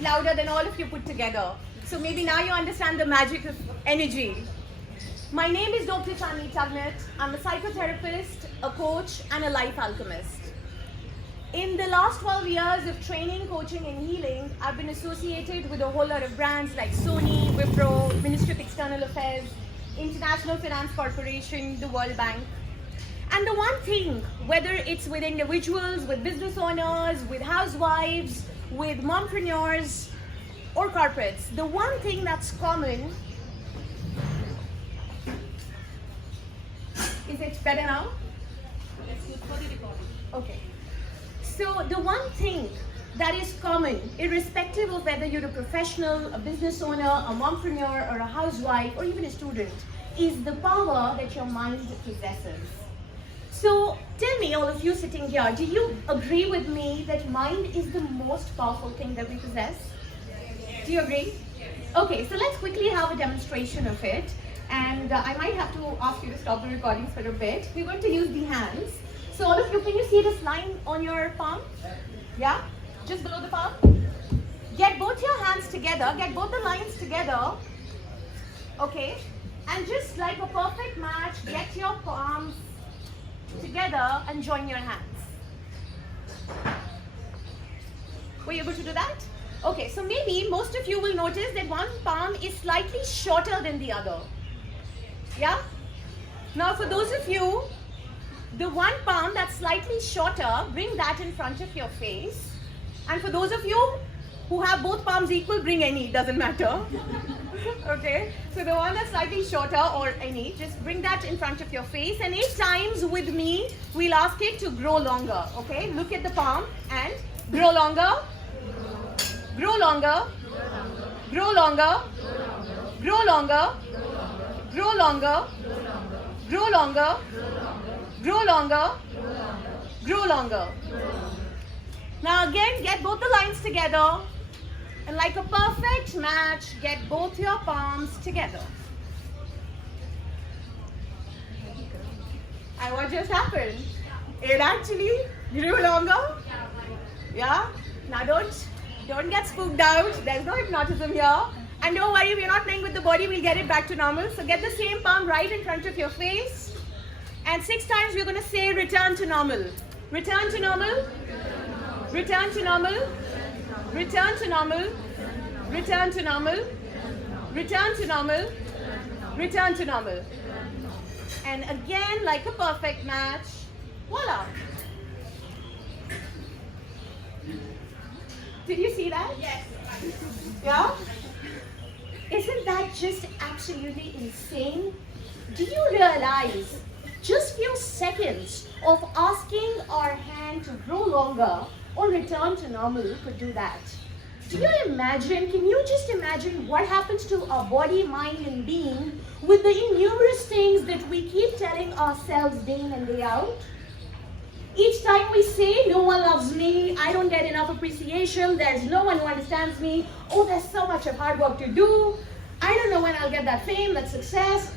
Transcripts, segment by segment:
is louder than all of you put together. So maybe now you understand the magic of energy. My name is Dr. Chandni Tugnut. I'm a psychotherapist, a coach, and a life alchemist. In the last 12 years of training, coaching, and healing, I've been associated with a whole lot of brands like Sony, Wipro, Ministry of External Affairs, International Finance Corporation, the World Bank. And the one thing, whether it's with individuals, with business owners, with housewives, with mompreneurs, or corporates, the one thing that's common, is it better now? Let's use for the recording. Okay. So the one thing that is common, irrespective of whether you're a professional, a business owner, a mompreneur, or a housewife, or even a student, is the power that your mind possesses. So tell me, all of you sitting here, do you agree with me that mind is the most powerful thing that we possess? Do you agree? Okay, so let's quickly have a demonstration of it. And I might have to ask you to stop the recordings for a bit. We're going to use the hands. So all of you, can you see this line on your palm? Yeah? Just below the palm? Get both your hands together, get both the lines together. Okay? And just like a perfect match, get your palms together and join your hands. Were you able to do that? Okay, so maybe most of you will notice that one palm is slightly shorter than the other. Yeah? Now for those of you, the one palm that's slightly shorter, bring that in front of your face. And for those of you who have both palms equal, bring any, doesn't matter. Okay, so the one that's slightly shorter or any, just bring that in front of your face, and 8 times with me, we'll ask it to grow longer. Okay, look at the palm and grow longer, grow longer, grow longer, grow longer, grow longer, grow longer, grow longer, grow longer. Now again, get both the lines together. And like a perfect match, get both your palms together. And what just happened? It actually grew longer. Yeah? Now don't get spooked out. There's no hypnotism here. And don't worry, we're not playing with the body. We'll get it back to normal. So get the same palm right in front of your face. And 6 times we're going to say return to normal. Return to normal. Return to normal. Return to normal, return to normal, return to normal, return to normal. And again, like a perfect match, voila. Did you see that? Yes. Yeah? Isn't that just absolutely insane? Do you realize just few seconds of asking our hand to grow longer or return to normal could do that? Do you imagine, can you just imagine what happens to our body, mind, and being with the innumerous things that we keep telling ourselves day in and day out? Each time we say, no one loves me, I don't get enough appreciation, there's no one who understands me, oh, there's so much of hard work to do, I don't know when I'll get that fame, that success.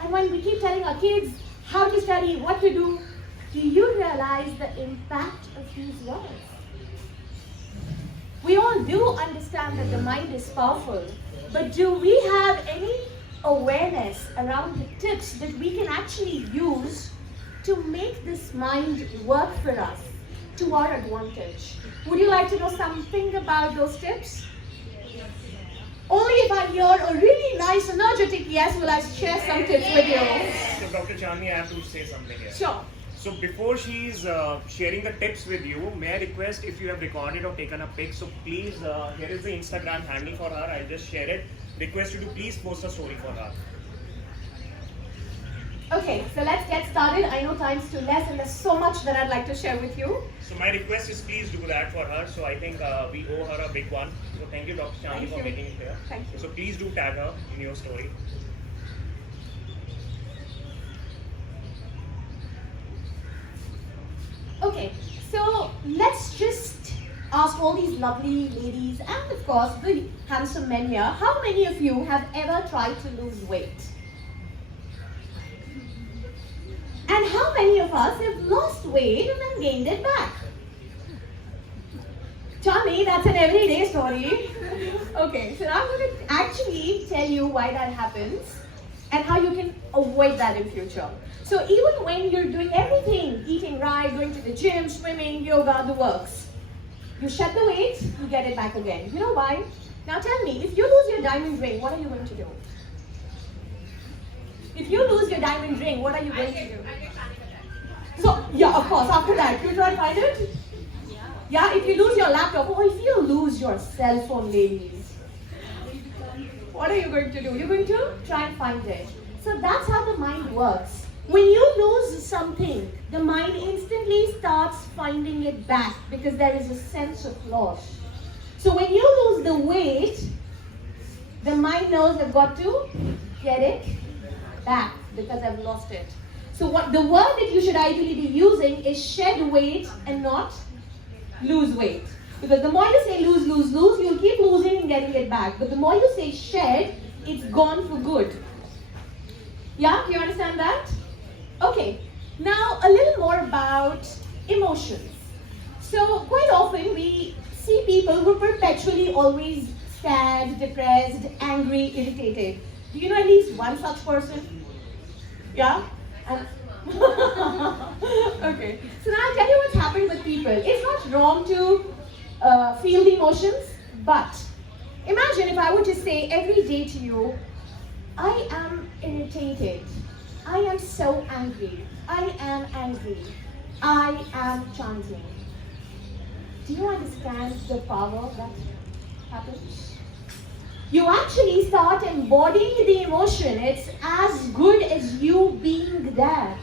And when we keep telling our kids how to study, what to do you realize the impact of these words? We all do understand that the mind is powerful, but do we have any awareness around the tips that we can actually use to make this mind work for us to our advantage? Would you like to know something about those tips? Only if I hear a really nice, energetic yes will I share some tips with you. So Dr. Chandni, I have to say something here. Sure. So before she's sharing the tips with you, may I request if you have recorded or taken a pic, so please, here is the Instagram handle for her, I'll just share it. Request you to please post a story for her. Okay, so let's get started. I know time's too less and there's so much that I'd like to share with you. So my request is please do that for her. So I think we owe her a big one. So thank you Dr. Chandni for making it here. Thank you. So please do tag her in your story. Okay, so let's just ask all these lovely ladies and of course the handsome men here, how many of you have ever tried to lose weight? And how many of us have lost weight and then gained it back? Tommy, that's an everyday story. Okay, so now I'm going to actually tell you why that happens and how you can avoid that in future. So even when you're doing everything, eating right, going to the gym, swimming, yoga, the works, you shed the weight, you get it back again. You know why? Now tell me, if you lose your diamond ring, what are you going to do? If you lose your diamond ring, what are you going to do? So, yeah, of course, after that, you try to find it? Yeah, if you lose your laptop, or if you lose your cell phone, ladies, what are you going to do? You're going to try and find it. So that's how the mind works. When you lose something, the mind instantly starts finding it back because there is a sense of loss. So when you lose the weight, the mind knows I've got to get it back because I've lost it. So what the word that you should ideally be using is shed weight and not lose weight. Because the more you say lose, lose, lose, you'll keep losing and getting it back. But the more you say shed, it's gone for good. Yeah, do you understand that? Okay, now a little more about emotions. So quite often we see people who are perpetually always sad, depressed, angry, irritated. Do you know at least one such person? Yeah? Okay, so now I'll tell you what's happened with people. It's not wrong to feel the emotions, but imagine if I were to say every day to you, I am irritated, I am so angry, I am angry, I am chanting. Do you understand the power that happens? You actually start embodying the emotion. It's as good as you being that.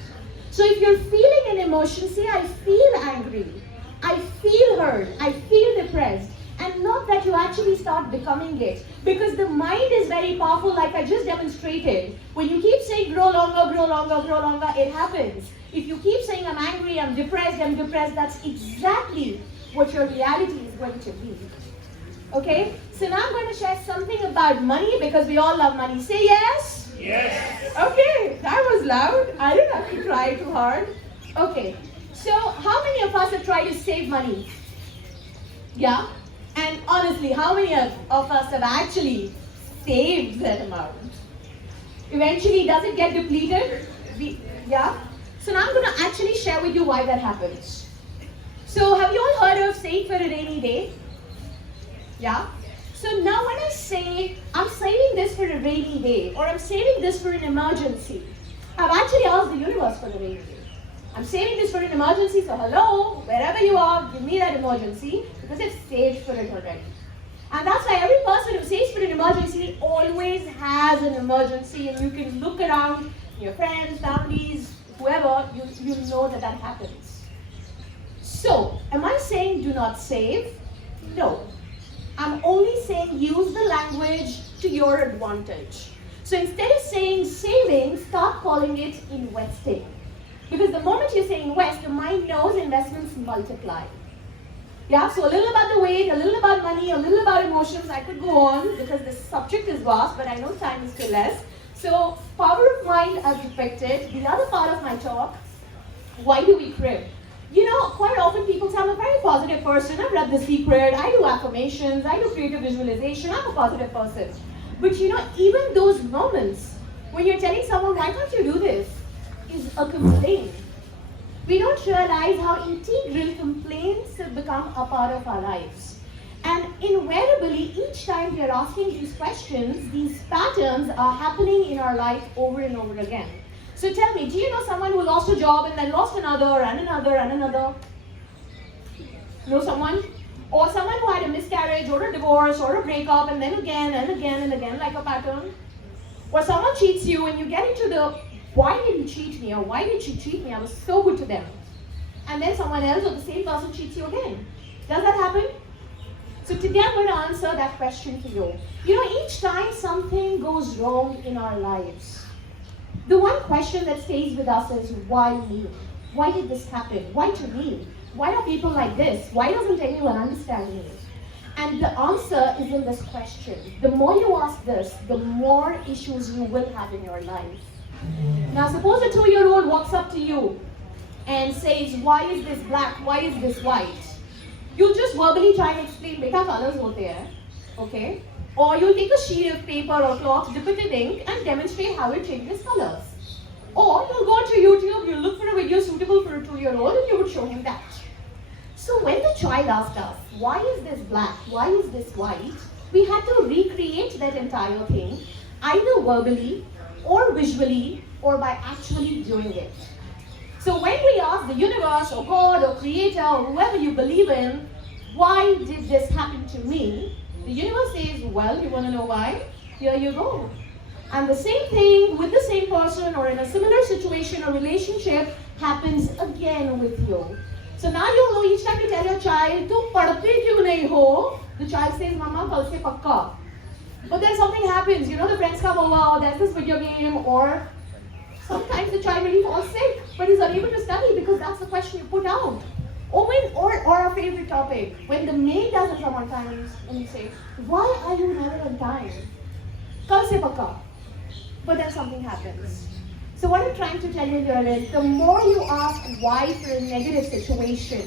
So if you're feeling an emotion, say I feel angry, I feel hurt, I feel depressed, and not that you actually start becoming it. Because the mind is very powerful, like I just demonstrated. When you keep saying grow longer, grow longer, grow longer, it happens. If you keep saying I'm angry, I'm depressed, that's exactly what your reality is going to be. Okay, so now I'm going to share something about money because we all love money. Say yes? Yes. Okay, that was loud. I didn't have to try too hard. Okay, so how many of us have tried to save money? Yeah? And honestly, how many of us have actually saved that amount? Eventually, does it get depleted? Yeah? So now I'm going to actually share with you why that happens. So have you all heard of save for a rainy day? Yeah? So now when I say, I'm saving this for a rainy day, or I'm saving this for an emergency, I've actually asked the universe for a rainy day. I'm saving this for an emergency, so hello, wherever you are, give me that emergency, because it's saved for it already. And that's why every person who saves for an emergency always has an emergency, and you can look around your friends, families, whoever, you know that happens. So, am I saying do not save? No. I'm only saying use the language to your advantage. So instead of saying saving, start calling it investing. Because the moment you say invest, your mind knows investments multiply. Yeah, so a little about the weight, a little about money, a little about emotions. I could go on because this subject is vast, but I know time is too less. So power of mind as depicted. The other part of my talk, why do we crib? You know, quite often people say I'm a very positive person, I've read The Secret, I do affirmations, I do creative visualization, I'm a positive person. But you know, even those moments when you're telling someone, why can't you do this, is a complaint. We don't realize how integral complaints have become a part of our lives. And invariably, each time we are asking these questions, these patterns are happening in our life over and over again. So tell me, do you know someone who lost a job and then lost another and another and another? Know someone? Or someone who had a miscarriage or a divorce or a breakup and then again and again and again like a pattern? Or someone cheats you and you get into the, why did you cheat me, or why did she cheat me? I was so good to them. And then someone else or the same person cheats you again. Does that happen? So today I'm going to answer that question for you. You know, each time something goes wrong in our lives, the one question that stays with us is, why me? Why did this happen? Why to me? Why are people like this? Why doesn't anyone understand me? And the answer is in this question. The more you ask this, the more issues you will have in your life. Now suppose a 2-year-old walks up to you and says, why is this black? Why is this white? you'll just verbally try and explain, beta colors hote hain, okay? Or you'll take a sheet of paper or cloth, dip it in ink and demonstrate how it changes colors. Or you'll go to YouTube, you'll look for a video suitable for a 2-year-old and you would show him that. So when the child asked us, why is this black, why is this white, we had to recreate that entire thing, either verbally or visually or by actually doing it. So when we ask the universe or God or creator or whoever you believe in, why did this happen to me? The universe says, well, you want to know why? Here you go. And the same thing with the same person or in a similar situation or relationship happens again with you. So now you know each time you tell your child, "Tum padhte kyun nahi ho?" The child says, "Mama, kal se pakka." But then something happens, the friends come over, or there's this video game, or sometimes the child really falls sick, but is unable to study because that's the question you put out. Or our favorite topic, when the maid doesn't come on time and you say, "Why are you never on time?" Kal se pakka. But then something happens. So what I'm trying to tell you here is, the more you ask why for a negative situation,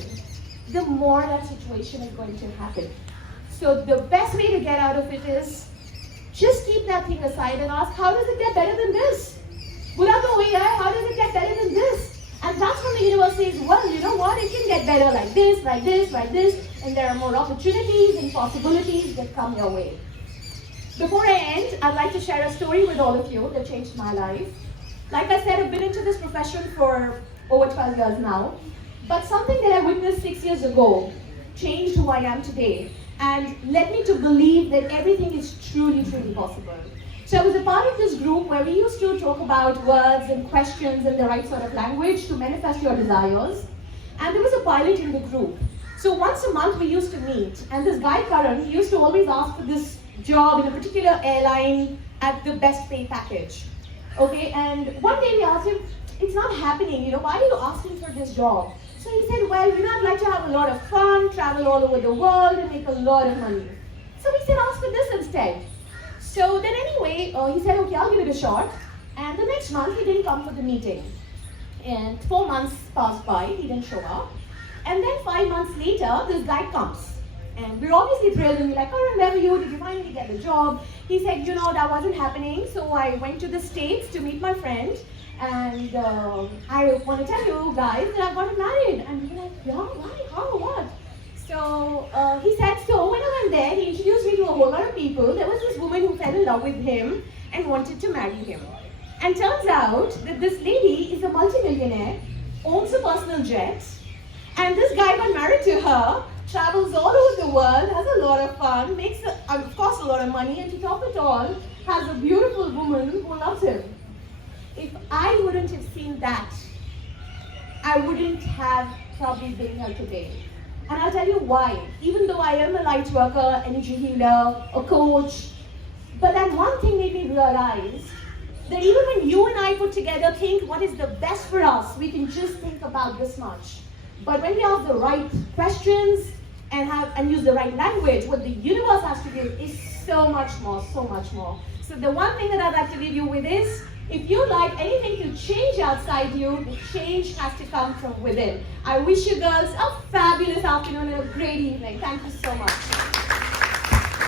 the more that situation is going to happen. So the best way to get out of it is, just keep that thing aside and ask, how does it get better than this? Bura to hui hai, how does it get better than this? And that's when the universe says, well, you know what, it can get better like this, like this, like this, and there are more opportunities and possibilities that come your way. Before I end, I'd like to share a story with all of you that changed my life. Like I said, I've been into this profession for over 12 years now, but something that I witnessed 6 years ago changed who I am today and led me to believe that everything is truly, truly possible. So I was a part of this group where we used to talk about words and questions in the right sort of language to manifest your desires. And there was a pilot in the group. So once a month we used to meet, and this guy Karan, he used to always ask for this job in a particular airline at the best pay package. Okay, and one day we asked him, it's not happening, why are you asking for this job? So he said, well, I'd like to have a lot of fun, travel all over the world and make a lot of money. So we said, ask for this instead. So then anyway, he said, okay, I'll give it a shot. And the next month he didn't come for the meeting. And 4 months passed by, he didn't show up. And then 5 months later, this guy comes. And we're obviously thrilled and we're like, oh, remember you, did you finally get the job? He said, that wasn't happening. So I went to the States to meet my friend. And I want to tell you guys that I got married. And we were like, yeah, why, how, what? So he said, so when I went there, he introduced me to a whole lot of people. There was this woman who fell in love with him and wanted to marry him. And turns out that this lady is a multimillionaire, owns a personal jet, and this guy got married to her, travels all over the world, has a lot of fun, makes, of course, a lot of money, and to top it all, has a beautiful woman who loves him. If I wouldn't have seen that, I wouldn't have probably been here today. And I'll tell you why. Even though I am a light worker, energy healer, a coach, but that one thing made me realize that even when you and I put together think what is the best for us, we can just think about this much. But when we ask the right questions and use the right language, what the universe has to give is so much more, so much more. So the one thing that I'd like to leave you with is, if you like anything to change outside you, the change has to come from within. I wish you girls a fabulous afternoon and a great evening. Thank you so much.